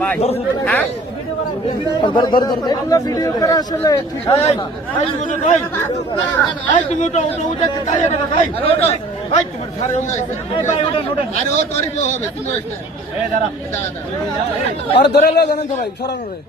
ভাই হ্যাঁ ভিডিও করা আসলে ঠিক আছে ভাই তুমি ওটা ওটা কাইয়া না ভাই ভাই তোমার সারে ভাই ওটা ওটা আরে ও তারিফ হবে তুমি এই দাঁড়া আর ধরে লও জানেন তো ভাই সরানো রে